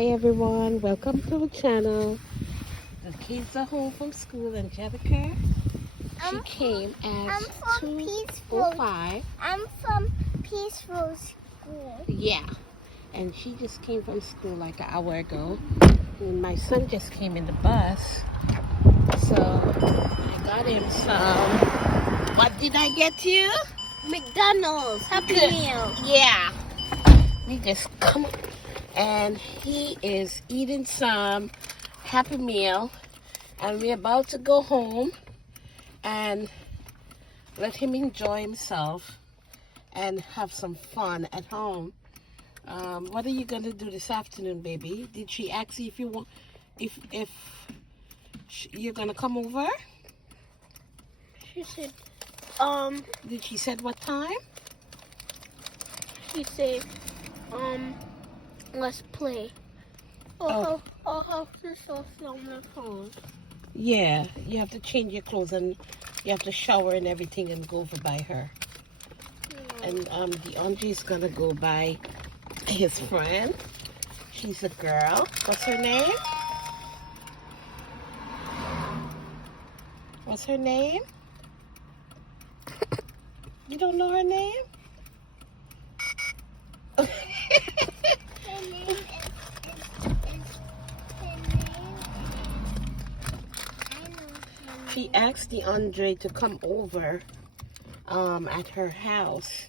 Hi everyone, welcome to the channel. The kids are home from school. Angelica, she came at 2:05. I'm from Peaceful School. Yeah, and she just came from school like an hour ago. And my son just came in the bus. So I got him some. What did I get you? McDonald's Happy Good. Meal. Yeah. We just come and he is eating some Happy Meal, and we're about to go home and let him enjoy himself and have some fun at home. What are you gonna do this afternoon, baby? Did she ask you if you want, if you're gonna come over? She said, Did she said what time? she said, let's play. I'll have to show on my phone. Yeah, you have to change your clothes and you have to shower and everything and go over by her. Yeah. And DeAndre's gonna go by his friend. She's a girl. What's her name? What's her name? You don't know her name? Her name is She asked DeAndre to come over at her house.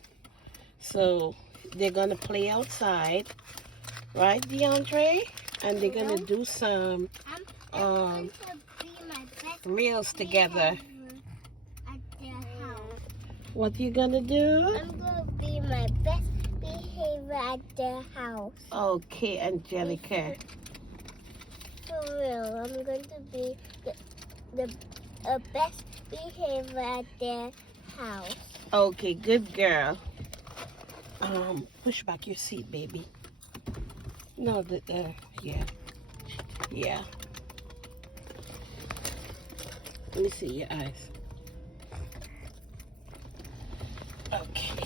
So they're gonna play outside, right, DeAndre? And they're gonna do some I'm going to be my best meals together. at their house. What you gonna do? I'm going to be my best behavior at their house. Okay, Angelica. For real, I'm going to be the best behavior at their house. Okay, good girl. Push back your seat, baby. No, yeah. Yeah. Let me see your eyes. Okay.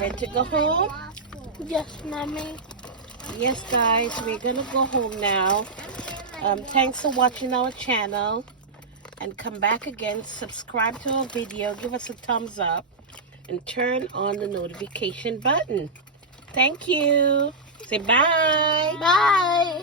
Ready to go home? Yes, mommy. Yes, guys, we're gonna go home now. Thanks for watching our channel. And come back again, subscribe to our video, give us a thumbs up, and turn on the notification button. Thank you. Say bye. Bye.